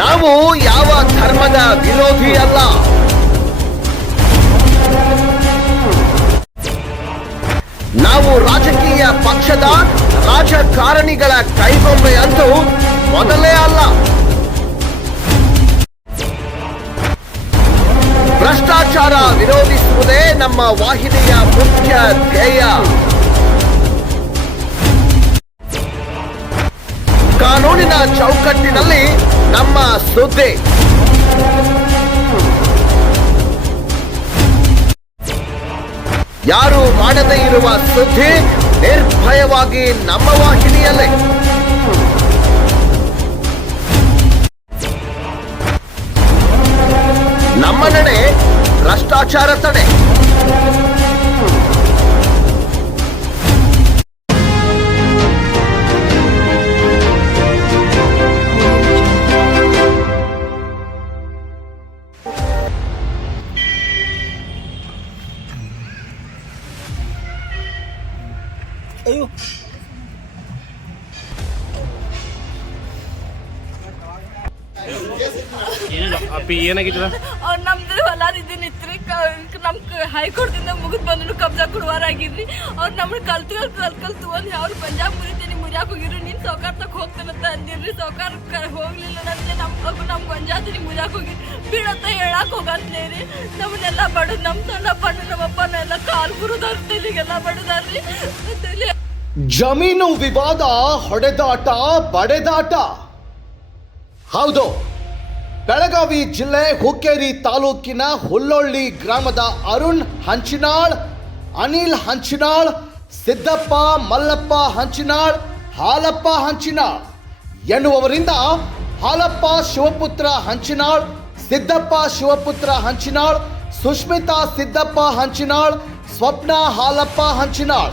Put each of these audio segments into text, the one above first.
ನಾವು ಯಾವ ಧರ್ಮದ ವಿರೋಧಿ ಅಲ್ಲ. ನಾವು ರಾಜಕೀಯ ಪಕ್ಷದ ರಾಜಕಾರಣಿಗಳ ಕೈಗೊಂಬೆ ಅಂತೂ ಮೊದಲೇ ಅಲ್ಲ. ಭ್ರಷ್ಟಾಚಾರ ವಿರೋಧಿಸುವುದೇ ನಮ್ಮ ವಾಹಿನಿಯ ಮುಖ್ಯ ಧ್ಯೇಯ. ಕಾನೂನಿನ ಚೌಕಟ್ಟಿನಲ್ಲಿ ನಮ್ಮ ಸುದ್ದಿ. ಯಾರು ಮಾಡದೇ ಇರುವ ಸುದ್ದಿ ನಿರ್ಭಯವಾಗಿ ನಮ್ಮ ವಾಹಿನಿಯಲ್ಲೇ. ನಮ್ಮ ನಡೆ ಭ್ರಷ್ಟಾಚಾರ ತಡೆ. ಅಯ್ಯೋ ಅಪ್ಪಿ ಏನಾಗಿತ್ತದ? ಅವ್ರು ನಮ್ದು ಹೊಲಾದಿದ್ದೀನಿ ಇತ್ರಿ. ನಮ್ ಹೈಕೋರ್ಟ್ದಿಂದ ಮುಗಿದ್ ಬಂದ್ರು ಕಬ್ಜಾ ಕೊಡುವಾರಾಗಿದ್ರಿ. ಅವ್ರು ನಮ್ಮನ್ನ ಕಲ್ತು ಒಂದ್ ಅವ್ರು ಪಂಜಾಬ್ ಮುರಿತೀನಿ ಮುರಿಯಾಕ ಹೋಗಿರು. ನೀನ್ ಸೌಕಾರ ತಕ ಹೋಗ್ತಾನಂತ ಅಂದಿರ್ರಿ. ಸೌಕಾರ ಹೋಗ್ಲಿಲ್ಲ ಅಂದ್ರೆ ನಮ್ ಗಂಜಾತಿನಿ ಮುರಿಯಾಕ ಹೋಗಿ ಬೀಳತ್ತ ಹೇಳಾಕ್ ಹೋಗಂತೇರಿ. ನಮ್ಮನ್ನೆಲ್ಲ ಬಡದ್ ನಮ್ ಸಣ್ಣಪ್ಪನ ನಮ್ಮಪ್ಪನ ಎಲ್ಲ ಕಾಲ್ ಬುರುದಾರ ತಲೆಗೆಲ್ಲ ಬಡದಾರ್ರಿ. ಜಮೀನು ವಿವಾದ, ಹೊಡೆದಾಟ, ಬಡೆದಾಟ. ಹೌದು, ಬೆಳಗಾವಿ ಜಿಲ್ಲೆ ಹುಕ್ಕೇರಿ ತಾಲೂಕಿನ ಹುಲ್ಲೊಳ್ಳಿ ಗ್ರಾಮದ ಅರುಣ್ ಹಂಚಿನಾಳ್, ಅನಿಲ್ ಹಂಚಿನಾಳ್, ಸಿದ್ದಪ್ಪ ಮಲ್ಲಪ್ಪ ಹಂಚಿನಾಳ್, ಹಾಲಪ್ಪ ಹಂಚಿನಾಳ್ ಎನ್ನುವವರಿಂದ ಹಾಲಪ್ಪ ಶಿವಪುತ್ರ ಹಂಚಿನಾಳ್, ಸಿದ್ದಪ್ಪ ಶಿವಪುತ್ರ ಹಂಚಿನಾಳ್, ಸುಷ್ಮಿತಾ ಸಿದ್ದಪ್ಪ ಹಂಚಿನಾಳ್, ಸ್ವಪ್ನ ಹಾಲಪ್ಪ ಹಂಚಿನಾಳ್,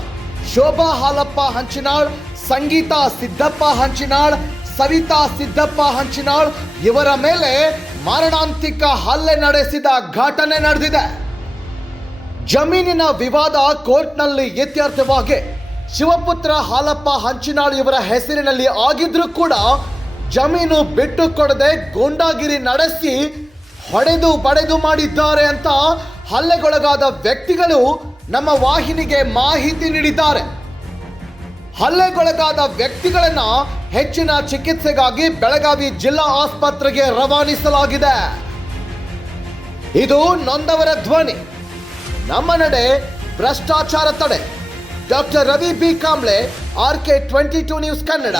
ಶೋಭಾ ಹಾಲಪ್ಪ ಹಂಚಿನಾಳ್, ಸಂಗೀತಾ ಸಿದ್ದಪ್ಪ ಹಂಚಿನಾಳ್, ಸವಿತಾ ಸಿದ್ದಪ್ಪ ಹಂಚಿನಾಳ್ ಇವರ ಮೇಲೆ ಮಾರಣಾಂತಿಕ ಹಲ್ಲೆ ನಡೆಸಿದ ಘಟನೆ ನಡೆದಿದೆ. ಜಮೀನಿನ ವಿವಾದ ಕೋರ್ಟ್ನಲ್ಲಿ ಇತ್ಯರ್ಥವಾಗಿ ಶಿವಪುತ್ರ ಹಾಲಪ್ಪ ಹಂಚಿನಾಳ್ ಇವರ ಹೆಸರಿನಲ್ಲಿ ಆಗಿದ್ರೂ ಕೂಡ ಜಮೀನು ಬಿಟ್ಟು ಕೊಡದೆ ಗೂಂಡಾಗಿರಿ ನಡೆಸಿ ಹೊಡೆದು ಬಡೆದು ಮಾಡಿದ್ದಾರೆ ಅಂತ ಹಲ್ಲೆಗೊಳಗಾದ ವ್ಯಕ್ತಿಗಳು ನಮ್ಮ ವಾಹಿನಿಗೆ ಮಾಹಿತಿ ನೀಡಿದ್ದಾರೆ. ಹಲ್ಲೆಗೊಳಗಾದ ವ್ಯಕ್ತಿಗಳನ್ನ ಹೆಚ್ಚಿನ ಚಿಕಿತ್ಸೆಗಾಗಿ ಬೆಳಗಾವಿ ಜಿಲ್ಲಾ ಆಸ್ಪತ್ರೆಗೆ ರವಾನಿಸಲಾಗಿದೆ. ಇದು ನೊಂದವರ ಧ್ವನಿ. ನಮ್ಮ ನಡೆ ಭ್ರಷ್ಟಾಚಾರ ತಡೆ. Doctor Ravi B Kamble, RK22 news Kannada,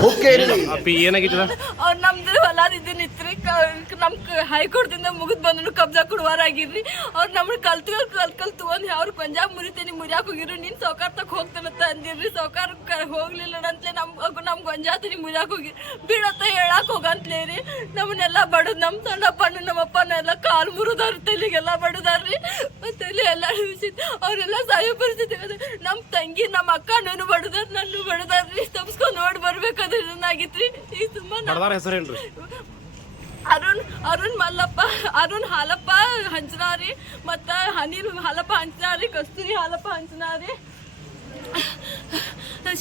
Hukkeri. ಅಪ್ಪಿ ಏನಾಗಿತ್ತದ? ಅವ್ರು ನಮ್ದು ಹೊಲಾದಿದ್ದೀನಿ ಇತ್ರಿ. ನಮ್ ಹೈಕೋರ್ಟ್ದಿಂದ ಮುಗಿದ್ ಬಂದ್ರು ಕಬ್ಜಾ ಕೊಡುವಾರಾಗಿರ್ರಿ. ಅವ್ರು ನಮ್ಮನ್ನ ಕಲ್ತು ಒಂದ್ ಅವ್ರು ಪಂಜಾಬ್ ಮುರಿತೀನಿ ಮುರಿಯಾಕ ಹೋಗಿರು. ನೀನ್ ಸೌಕಾರ ತಕ ಹೋಗ್ತಾನಂತ ಅಂದಿರ್ರಿ. ಸೌಕಾರ ಹೋಗ್ಲಿಲ್ಲ ಅಂತಲೇ ನಮ್ ಗಂಜಾತಿನಿ ಮುರಿಯಾಕ ಹೋಗಿ ಬೀಳತ್ತ ಹೇಳಾಕ್ ಹೋಗಂತಲೇರಿ. ನಮ್ಮನ್ನೆಲ್ಲ ಬಡದ್ ನಮ್ ಸಣ್ಣಪ್ಪನ ನಮ್ಮಪ್ಪನ ಎಲ್ಲ ಕಾಲ್ ಮುರುದಾರ ತಲೆಗೆಲ್ಲ ಬಡದಾರ್ರಿ. ತಲೆ ಎಲ್ಲ ಅವ್ರೆಲ್ಲ ಸಾಯೋ ಪರಿಸ್ಥಿತಿ. ನಮ್ ತಂಗಿ ನಮ್ಮ ಅಕ್ಕ ನಾನು ಬಡದಾರ, ನನ್ನ ಬಡದಾರ್ರಿ. ತಪ್ಸ್ಕೊಂಡ್ ನೋಡಿ ಬರ್ಬೇಕಾದ್ರೆ ಇದನ್ನಾಗಿತ್ರಿ. ಈಗ ತುಂಬಾ ಹೆಸರೇನ್ರಿ? ಅರುಣ್ ಮಲ್ಲಪ್ಪ, ಅರುಣ್ ಹಾಲಪ್ಪ ಹಂಚನಾರಿ, ಮತ್ತ ಅನಿಲ್ ಹಾಲಪ್ಪ ಹಂಚನಾರಿ, ಕಸ್ತೂರಿ ಹಾಲಪ್ಪ ಹಂಚನಾರಿ,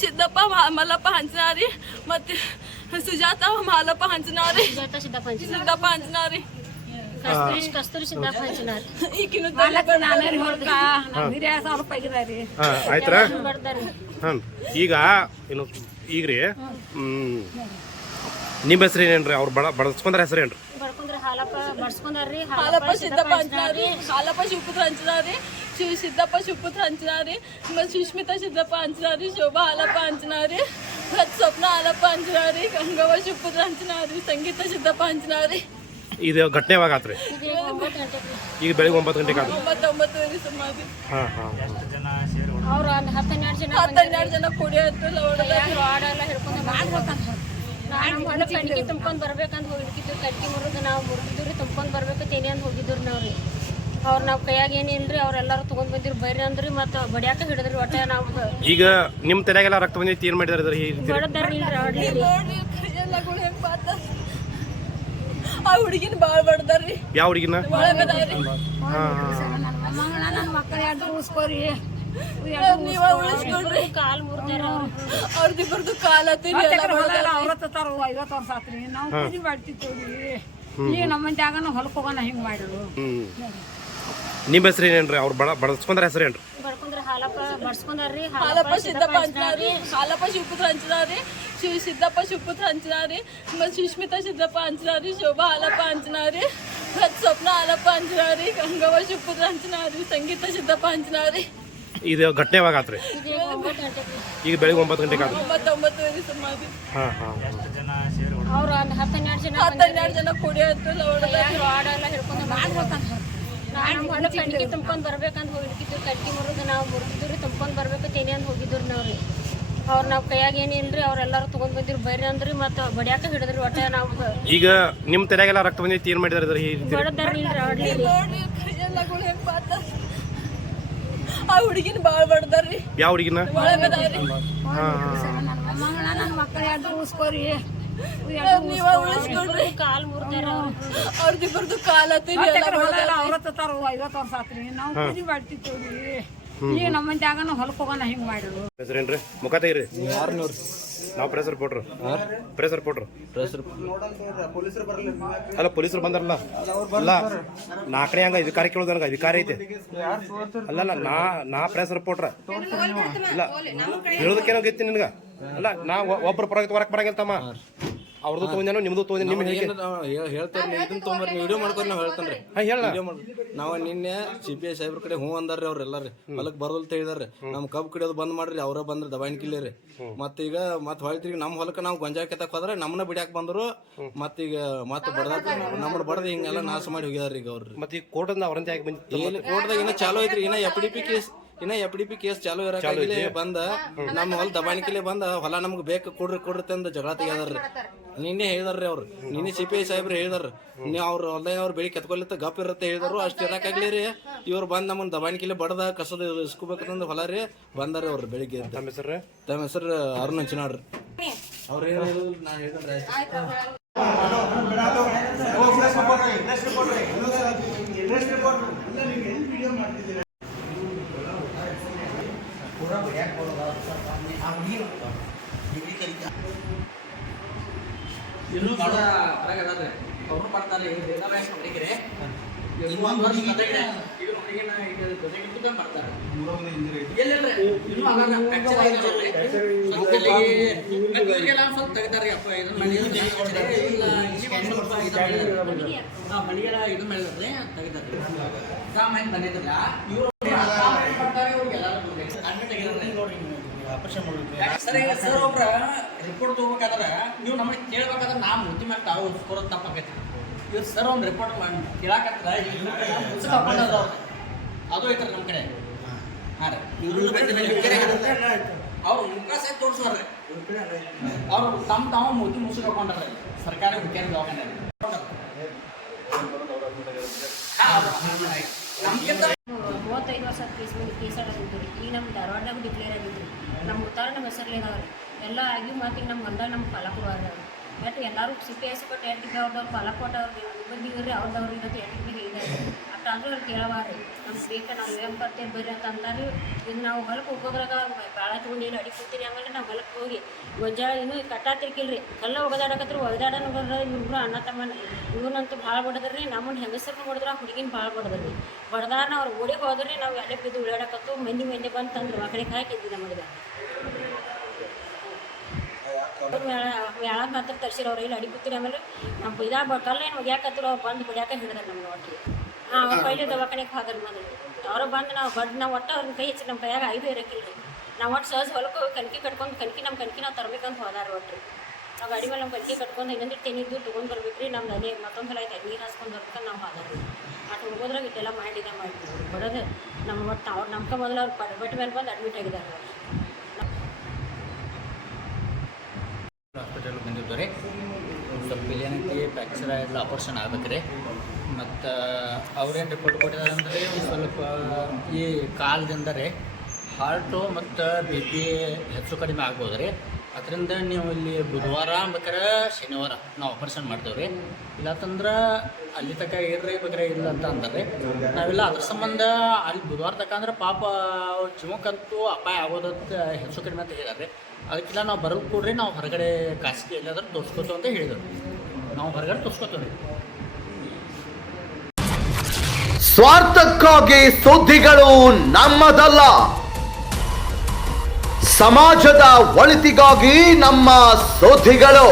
ಸಿದ್ದಪ್ಪ ಮಲ್ಲಪ್ಪ ಹಂಚನಾರಿ, ಮತ್ತೆ ಸುಜಾತ ಹಾಲಪ್ಪ ಹಂಚನಾರಿ, ಸಿದ್ದಪ್ಪ ಹಂಚನಾರಿ, ಕಸ್ತೂರಿ ಸಿದ್ದಪ್ಪ ಹಂಚನಾರಿ. ಆಯ್ತರ. ಈಗ ಏನು ಈಗ್ರಿ ನಿಮ್ಮ ಹೆಸರು ಏನೇನ್ರಿ? ಅವ್ರು ಬಡಸ್ಕೊಂಡ್ರ ಹೆಸರು ಏನ್ರಿ? ಹಾಲಪ್ಪ ಸಿದ್ದಪ್ಪ ಹಂಚನಾರಿ, ಹಾಲಪ್ಪ ಶಿವಪುತ್ರ ಹಂಚನಾರಿ, ಸಿದ್ದಪ್ಪ ಶಿವಪುತ್ರ ಹಂಚನಾರಿ, ಸುಷ್ಮಿತಾ ಸಿದ್ದಪ್ಪ ಹಂಚನಾರಿ, ಶೋಭಾ ಹಾಲಪ್ಪ ಹಂಚನಾರಿ, ಸ್ವಪ್ನ ಹಾಲಪ್ಪ ಹಂಚನಾರಿ, ಗಂಗವ್ವ ಶಿವಪುತ್ರ ಹಂಚನಾರಿ, ಸಂಗೀತ ಸಿದ್ದಪ್ಪ ಹಂಚನಾರಿ. ಇದು ಘಟನೆ ಯಾವಾಗ ಆತ್ರಿ? ಈಗ ಬೆಳಿಗ್ಗೆ 9 ಗಂಟೆಗೆ ಆದ್ರಿ. 9:30 ಸುಮಾರು. ಅವ್ರು 10-12 ಜನ ಕುಡಿಯೋದು ಕಟ್ಟಿಗೆ ತುಂಬ್ಕೊಂಡ್ ಬರ್ಬೇಕಂತ ಹೋಗಿದ್ವಿ. ಕಟ್ಟಿ ಮುರಿದು ನಾವು ಮುರಿದಿದ್ರಿ, ತುಂಬ್ಕೊಂಡ್ ಬರ್ಬೇಕು ತೇನೆ ಅಂತ ಹೋಗಿದ್ರು ನಾವ್ರಿ. ಅವ್ರು ನಾವು ಕೈಯಾಗ ಏನಿಲ್ರಿ, ಅವ್ರೆಲ್ಲಾರು ತಗೊಂಡ್ ಬಂದಿರಿ ಬರ್ರಿ ಅಂದ್ರಿ. ಮತ್ತೆ ಬಡಿಯಾಕ ಹಿಡಿದ್ರಿ. ಒಟ್ಟೆ ನಾವು ಈಗ ನಿಮ್ ತಲೆಗೆಲ್ಲ ರಕ್ತ ಬಂದೈತಿ, ಏನ್ ಮಾಡಿದಾರೆ? ಬಡದಾರ್ರಿ ಆ ಹುಡುಗಿನ ಬಾಳ್ ಬಡದಾರ್ರಿ. ಯಾವ ಹುಡುಗಿನ? ಬಾಳ ಬಡದಾರ್ರಿ. ನನ್ನ ಮಕ್ಕಳ 2 ಉಸ್ಕೋರಿ ನೀವ ಉಳಿಸ್ಕೊಡ್ರಿ. ಕಾಲ್ ಮುರ್ದಾರ ಅವ್ರದಿಬ್ಬರದು ಕಾಲ್ ಹತ್ತಿ ಅವ್ರ ತಾರ 50 ವರ್ಷ ಆತ್ರಿ ನಾವು ಕೂಲಿ ಮಾಡ್ತಿದ್ದೇವ್ರಿ. ಈಗ ನಮ್ಮ ಜಾಗನ ಹೊಲಕ್ಕೆ ಹೋಗೋಣ ಹಿಂಗೆ ಮಾಡಿದ್ರು. ನಿಮ್ಮ ಹೆಸರು ಏನೇನ್ರಿ? ಅವ್ರು ಬಡಸ್ಕೊಂಡ್ರ ಹೆಸರು ಏನ್ರಿ? ಬಡ್ಕೊಂಡ್ರ ಹಾಲಪ್ಪ ಬಡ್ಸ್ಕೊಂಡಾರ್ರಿ. ಹಾಲಪ್ಪ ಸಿದ್ದಪ್ಪ ಹಂಚಿನಾರಿ, ಹಾಲಪ್ಪ ಶಿವಪುತ್ರ ಹಂಚಿನಾರಿ, ಸಿದ್ದಪ್ಪ ಶಿವಪುತ್ರ ಹಂಚಿನಾರಿ, ಮತ್ತೆ ಸುಷ್ಮಿತಾ ಸಿದ್ದಪ್ಪ ಹಂಚಿನಾರಿ, ಶೋಭಾ ಹಾಲಪ್ಪ ಹಂಚಿನಾರಿ, ಮತ್ತೆ ಸ್ವಪ್ನ ಹಾಲಪ್ಪ ಹಂಚಿನಾರಿ, ಗಂಗವ್ವ ಶಿವಪುತ್ರ ಹಂಚಿನಾರಿ, ಸಂಗೀತ ಸಿದ್ದಪ್ಪ ಹಂಚಿನಾರಿ. ಇದು ಘಟನೆ ಯಾವಾಗ ಆತ್ರಿ? ಈಗ 9 ಗಂಟೆಗೆ ಈಗ ಬೆಳಿಗ್ಗೆ 9 ಗಂಟೆಗೆ ಆದ್ರಿ. 9-9 ಸಮಾಧಿ. ಅವ್ರು ಒಂದು 10-12 ಜನ ಕುಡಿಯೋದು ರಾಡ್ ಎಲ್ಲ ಹಿಡ್ಕೊಂಡು ನಮ್ಮ ಹೊಲ ಕಣ್ಣಿಗೆ ತುಂಬ್ಕೊಂಡು ಬರ್ಬೇಕಂತ ಹೋಗಿರ್ತಿದ್ವಿ. ಕಟ್ಟಿ ಮುರಿದು ನಾವು ಮುರಿದಿದ್ರಿ, ತುಂಬ್ಕೊಂಡು ಬರ್ಬೇಕು ತೇನೆ ಅಂತ ಹೋಗಿದ್ರು ನಾವು ರೀ. ಅವ್ರು ನಾವು ಕೈಯಾಗ ಏನಿಲ್ರಿ ಅವ್ರೆಲ್ಲರೂ ತೊಗೊಂಡ್ ಬಂದಿರು ಬರ್ರಿ ಅಂದ್ರಿ. ಮತ್ತು ಬಡಿಯಾಕ ಹಿಡಿದ್ರಿ ಒಟ್ಟೆ ನಾವು. ಈಗ ನಿಮ್ಮ ತಲೆಗೆಲ್ಲ ರಕ್ತ ಬಂದೈತಿ, ಏನ್ ಮಾಡಿದಾರೆ? ಬಡದಾರ್ರಿ ನೋಡ್ರಿ ಕೈಯೆಲ್ಲ ಗುಳಿ ಬಾತ. ಆ ಹುಡುಗಿನ ಬಾಳ ಬಡ್ದಾರ್ರಿ. ಯಾವ ಹುಡುಗಿನ? ನನ್ನ ಮಕ್ಕಳು ಎರಡು ಉಳಿಸ್ಕೋರಿ. ನೀವ ಉಳಿಸ್ಕೊಡ್ರಿ. ಕಾಲ್ ಮುರ್ದಾರ ಅವ್ರದಿಬ್ಬರದು ಕಾಲ್ ಹತ್ತಿ ಅವ್ರ ತಾರ 50 ವರ್ಷ ಆತ್ರಿ ನಾವು ಕೂಲಿ ಮಾಡ್ತಿದ್ದೇವ್ರಿ. ಈಗ ನಮ್ಮ ಜಾಗನ ಹೊಲಕ್ಕೆ ಹೋಗೋಣ ಹಿಂಗೆ ಮಾಡಿದ್ರು. ಹೆಸರೇನ್ರಿ? ಮುಖ ತೆಗಿರಿ. ನಾವು ಪ್ರೆಸ್ ರಿಪೋರ್ಟ್ರು. ಅಲ್ಲ ಪೊಲೀಸರು ಬಂದಾರಲ್ಲ. ಅಲ್ಲ ನಾಲ್ಕನೇ ಹಂಗ ಅಧಿಕಾರಿ ಕೇಳೋದು, ನನಗೆ ಅಧಿಕಾರಿ ಐತೆ. ಅಲ್ಲಲ್ಲ ನಾ ಪ್ರೆಸ್ ರಿಪೋರ್ಟ್ರ. ಇಲ್ಲ ಹೇಳೋದಕ್ಕೇನೋ ಗೊತ್ತಿ ನಿನ್ಗ. ಅಲ್ಲ ನಾ ಒಬ್ಬರು ಹೊರಗೆ ಬರಂಗಿಲ್ಲ ತಮ್ಮ. ಅವ್ರದ್ದು ತೊಗೊಂಡೇನೋ ನಿಮ್ದು ತೊಗೊಂಡು ನಿಮ್ಮ ಹೇಳ್ತಾರೆ. ಇದನ್ನ ತೊಗೊಂಬರ್ರಿ, ನೀವು ವಿಡಿಯೋ ಮಾಡ್ಕೊಂಡು ನಾವು ಹೇಳ್ತೇನೆ. ಹೇಳ ನಾವು ನಿನ್ನೆ CPI ಸಾಹೇಬ್ರ ಕಡೆ ಅಂದಾರ್ರಿ. ಅವ್ರೆಲ್ಲಾರಿ ಹೊಲಕ್ ಬರೋಲ್ ಹೇಳಿದಾರೆ. ನಮ್ ಕಬ್ಬು ಕಡಿಯೋದು ಬಂದ್ ಮಾಡ್ರಿ. ಅವ್ರ ಬಂದ್ರೆ ದಬಾಯಿಕಿಲ್ಲ ರೀ. ಮತ್ತೀಗ ಹೊಳ್ತಿರಿ ನಮ್ಮ ಹೊಲಕ್ಕೆ ನಾವು ಗೊಂಜಾಳ ಕೆತ್ತಕ್ ಹೋದ್ರೆ ನಮ್ಮನ್ನ ಬಿಡ್ಯಾಕ್ ಬಂದ್ರು. ಮತ್ತೀಗ ಬಡದ ನಮ್ಮನ್ನ ಬಡದ ಹಿಂಗೆಲ್ಲ ನಾಶ ಮಾಡಿ ಹೋಗ್ಯಾರ ಈಗ ಅವ್ರಿ. ಮತ್ತೆ ಈ ಕೋರ್ಟ್ ಅವ್ರಂತೆ ಯಾಕೆ ಬಂದಿತ್ತು? ಕೋರ್ಟ್ದಾಗ ಇನ್ನ ಚಾಲೂ ಐತ್ರಿ. ಇನ್ನ FDP ಕೇಸ್ ಚಾಲೂ ಇರಕಾಗಿಲ್ಲ. ಬಂದ ನಮ್ಮ ಹೊಲ ದಬಾಣಿಕಿಲೆ ಬಂದ ಹೊಲ ನಮ್ಗೆ ಬೇಕು ಕೊಡ್ರಿ ತಂದು ಜಗಳ ತೆಗ್ಯಾರ್ರಿ. ನಿನ್ನೆ ಹೇಳಿದಾರ್ರಿ ಅವ್ರು. ನಿನ್ನೆ CPI ಸಾಹೇಬ್ರು ಹೇಳಿದಾರ. ನೀವು ಅವ್ರು ಹೊಲ್ದಾಗ ಅವ್ರು ಬೆಳಿ ಕೆತ್ಕೊಲಿತ್ತ ಗಪ್ ಇರತ್ತೆ ಹೇಳಿದ್ರು. ಅಷ್ಟು ಇರಕಾಗ್ಲಿ ರೀ. ಇವ್ರು ಬಂದ್ ನಮ್ಮನ್ನ ದಬಾಣಿಕಿಲೆ ಬಡದ ಕಸದ ಇಸ್ಕೋಬೇಕಂದ್ರೆ ಹೊಲ ರೀ ಬಂದಾರಿ ಅವ್ರು ಬೆಳಿಗ್ಗೆ. ತಮ್ಮ ಹೆಸರು ಅರುಣ್ ಹಂಚಿನಾಡ್ರಿ. ಅವ್ರು ಏನು ಹೇಳಿದ್ರು ನಾ ಹೇಳಿದ್ರೆ ಇನ್ನೂ ಕೂಡ ಹೊರಗೆ ಅದಾರೆ. ಅವರು ಮಾಡ್ತಾರೆ. ಈಗ ಡೇಟಾ ಬ್ಯಾಂಕ್ ಹೊರಗಿರೆ ಇನ್ನೊಂದು ವರ್ಷ ಕತೆಗಿದೆ. ಈಗ ಹೊರಗಿನ ಈಗ ಜೊತೆಗಿಟ್ಟು ಮಾಡ್ತಾರೆ. ಎಲ್ಲಿಲ್ರಿ ಇನ್ನೂ ಆಗಲ್ಲ. ಫ್ರ್ಯಾಕ್ಚರ್ ಆಗಿರೋಲ್ರಿ. ಇವರಿಗೆಲ್ಲ ಸ್ವಲ್ಪ ತೆಗಿತಾರೆ. ಅಪ್ಪ ಇದನ್ನ ಮಾಡಿ ಇಲ್ಲ ಸ್ವಲ್ಪ ಇದು ಮಾಡಿದ್ದಾರೆ. ಮನೆಗೆಲ್ಲ ಇದು ಮಾಡಿದ್ರೆ ತೆಗಿತಾರೆ. ಸಾಮಾನ್ಯ ಬಂದಿದ್ರಲ್ಲ ಇವರು ಮಾಡ್ತಾರೆ. ಇವ್ರಿಗೆಲ್ಲರೂ ಅಡ್ಮಿಟ್ ಆಗಿರೋದ್ರೆ ಸರ್ ಒಬ್ರ ರಿಪೋರ್ಟ್ ತಗೋಬೇಕಾದ್ರೆ ನೀವು ನಮಗೆ ಕೇಳ್ಬೇಕಾದ್ರೆ ನಾ ಮುದ್ದಿ ಮಾಡಿ ತಾವು ಕೊಡೋದು ತಪ್ಪಾಗೈತಿ. ಇವ್ರು ಸರ್ ಒಂದು ರಿಪೋರ್ಟ್ ಮಾಡಿ ಕೇಳಾಕತ್ರ ಹಾಕೊಂಡದ ಅದು ಐತ್ರಿ ನಮ್ಮ ಕಡೆ. ಹಾಂ ರೀ ಅವ್ರು ಮುಖ ಸಹಿತ ತೋರಿಸ್ವಾರ್ರಿ. ಅವ್ರು ತಾವು ಮುದ್ದಿ ಮುಸುಕ್ ಹಾಕೊಂಡ್ರಿ ಸರ್ಕಾರಿ ಹುಡುಗಿಯರ ದವಾಖಾನೆ. ನಮ್ಗಿಂತ 35 ವರ್ಷ ಕೇಸ್ ಆಗಿದ್ದು ರೀ. ಈಗ ನಮ್ಮ ಧಾರವಾಡದಾಗ ಡಿಕ್ಲೇರ್ ಆಗಿದ್ರಿ. ನಮ್ಮ ಉತ್ತಾರ ನಮ್ಮ ಹೆಸರಲ್ಲಿ ಇದಾವ್ರಿ ಎಲ್ಲ ಆಗಿ. ಮತ್ತು ಈಗ ನಮ್ಮ ಗಂಡ ನಮ್ಮ ಫಲ ಕೊಡುವಾರ ಬಟ್ ಎಲ್ಲರೂ CPI ಕೊಟ್ಟು ಎಟ್ಟಿಗೆ ಅವ್ರದವ್ರು ಫಲ ಕೊಟ್ಟವ್ರಿಗೆ ಇಬ್ಬರಿಗಿದ್ರಿ ಅವ್ರದವ್ರು ಇವತ್ತು ಎಟ್ಟಿಗೆ ಇದ್ದಾರೆ. ಅಷ್ಟು ಅಂದ್ರೆ ಅವ್ರು ಕೇಳವಾರಿ ನಮ್ಗೆ ಬೇಕಾ ನಾವು ಏನು ಬರ್ತೇವೆ ಬರ್ರಿ ಅಂತ ಅಂತಾರೆ. ಈಗ ನಾವು ಹೊಲಕ್ಕೆ ಹೋಗೋದ್ರಾಗ ಭಾಳ ತೊಗೊಂಡು ಏನು ಅಡಿಗೆ ಕೂತೀರಿ ಹಂಗಂದ್ರೆ ನಾವು ಹೊಲಕ್ಕೆ ಹೋಗಿ ಗೊಂಜಾಳ ಇನ್ನೂ ಕಟ್ಟಾತಿರ್ಕಿಲ್ರಿ. ಕಲ್ಲ ಒಗದಾಡಕತ್ರಿ ಒಗದಾಡನ ಹೋದ್ರೆ ಇವ್ರಿಬ್ರು ಅಣ್ಣ ತಮ್ಮನ ಇವ್ರನ್ನಂತೂ ಭಾಳ ಬಡದ್ರಿ. ನಮ್ಮನ್ನ ಹೆಂಗಸರ್ನ ಹೊಡೆದ್ರೆ ಆ ಹುಡುಗಿನ ಭಾಳ ಬಡದ್ರಿ. ಬಡ್ದಾರನ ಅವ್ರು ಓಡಿಗೆ ಹೋದ್ರಿ. ನಾವು ಎಲೆ ಬಿದ್ದು ಉಳ್ಳಾಡಕತ್ತು ಮಂದಿ ಬಂದು ತಂದ್ರು ಆ ಕಡೆಗೆ ಹಾಕಿದ್ವಿ ನಮಗೆ. ಯಾವಾಗ ಮಾತ್ರ ತರ್ಸಿರ ಅವ್ರು ಇಲ್ಲಿ ಅಡಿಕುತ್ತೀರಿ. ಆಮೇಲೆ ನಮ್ಮ ಇದಾಗ ಕಲ್ಲ ಏನು ಒಗ್ಯಾಕತ್ರು ಅವ್ರು ಬಂದು ಬಿಡ್ಯಾಕ ಹಿಡಿದಾರೆ ನಮ್ಗೆ ಒಟ್ಟಿಗೆ. ಅವ್ರು ಪೈಲೆ ದವಾಖಾನೆಗೆ ಹೋದ್ರೆ ಮೊದಲು ಅವ್ರು ಬಂದು ನಾವು ಒಟ್ಟು ಅವ್ರನ್ನ ಕೈ ಹೆಚ್ಚಿ ನಮ್ಮ ಕೈಯಾಗ 5 ಇರಕ್ಕಿಲ್ಲ ರೀ. ನಾವು ಒಟ್ಟು ಸಹಜ ಹೊಲಕ್ಕೆ ಹೋಗಿ ಕಣ್ಕಿ ಕಟ್ಕೊಂಡು ನಮ್ಮ ಕಣ್ಕಿ ನಾವು ತರಬೇಕಂತ ಹೋದಾರ ಒಟ್ಟು. ನಾವು ಗಾಡಿ ಮೇಲೆ ನಮ್ಮ ಕಣ್ಕಿ ಕಟ್ಕೊಂಡು ಇನ್ನೊಂದು ತೆನಿದ್ದು ತೊಗೊಂಡು ಬರ್ಬೇಕು ರೀ. ನಮ್ದು ಅದೇ ಮತ್ತೊಂದು ಸಲ ಐತೆ ನೀರು ಹಾಸ್ಕೊಂಡು ಬರ್ಬೇಕಂತ ನಾವು ಹೋದಾರ ರೀ. ಅಷ್ಟು ಹೋಗೋದ್ರಾಗ ಇದೆಲ್ಲ ಮಾಡಿದ್ವಿ ಬಡೋದು ನಮ್ಮ ಒಟ್ಟು ಅವ್ರು ನಮ್ಗೆ ಮೊದಲು ಅವ್ರು ಬಟ್ ಮೇಲೆ ಬಂದು ಅಡ್ಮಿಟ್ ಆಗಿದ್ದಾರೆ. ಹಾಸ್ಪಿಟಲ್ ಬಂದಿದ್ದು ರೀ. ಸ್ವಲ್ಪ ಏನೈತಿ ಫ್ರ್ಯಾಕ್ಚರ್ ಎಲ್ಲ ಆಪರೇಷನ್ ಆಗ್ಬೇಕು ರೀ. ಮತ್ತು ಅವ್ರೇನು ರಿಪೋರ್ಟ್ ಕೊಟ್ಟಿದ್ದಾರೆ ಅಂದರೆ ಸ್ವಲ್ಪ ಈ ಕಾಲದಿಂದ ರೀ ಹಾರ್ಟು ಮತ್ತು BP ಹೆಚ್ಚು ಕಡಿಮೆ ಆಗ್ಬೋದು ರೀ. ಅದರಿಂದ ನೀವು ಇಲ್ಲಿ ಬುಧವಾರ ಬೇಕಾರೆ ಶನಿವಾರ ನಾವು ಆಪರೇಷನ್ ಮಾಡ್ತೇವೆ ರೀ ಇಲ್ಲತ್ತಂದ್ರೆ ಅಲ್ಲಿ ತನಕ ಇರ್ರಿ ಬೇಕಾರೆ ಇಲ್ಲ ಅಂತ ಅಂತಾರೆ ನಾವೆಲ್ಲ ಅದ್ರ ಸಂಬಂಧ ಅಲ್ಲಿ ಬುಧವಾರ ತನಕ ಅಂದ್ರೆ ಪಾಪ ಜೀವಕ್ಕಂತೂ ಅಪಾಯ ಆಗೋದಂತ ಹೆಚ್ಚು ಕಡಿಮೆ ಅಂತ ಹೇಳಿದಾರೆ ಅದಕ್ಕೆಲ್ಲ ನಾವು ಬರೋದು ಕೂಡ್ರಿ ನಾವು ಹೊರಗಡೆ ಖಾಸಗಿ ಎಲ್ಲಾದ್ರೂ ತೋರಿಸ್ಕೋತೀವಿ ಅಂತ ಹೇಳಿದರು ನಾವು ಹೊರಗಡೆ ತೋರಿಸ್ಕೋತೀವಿ ರೀ ಸ್ವಾರ್ಥಕ್ಕಾಗಿ ಸುದ್ದಿಗಳು ನಮ್ಮದಲ್ಲ, ಸಮಾಜದ ಒಳಿತಿಗಾಗಿ ನಮ್ಮ ಸುದ್ದಿಗಳು.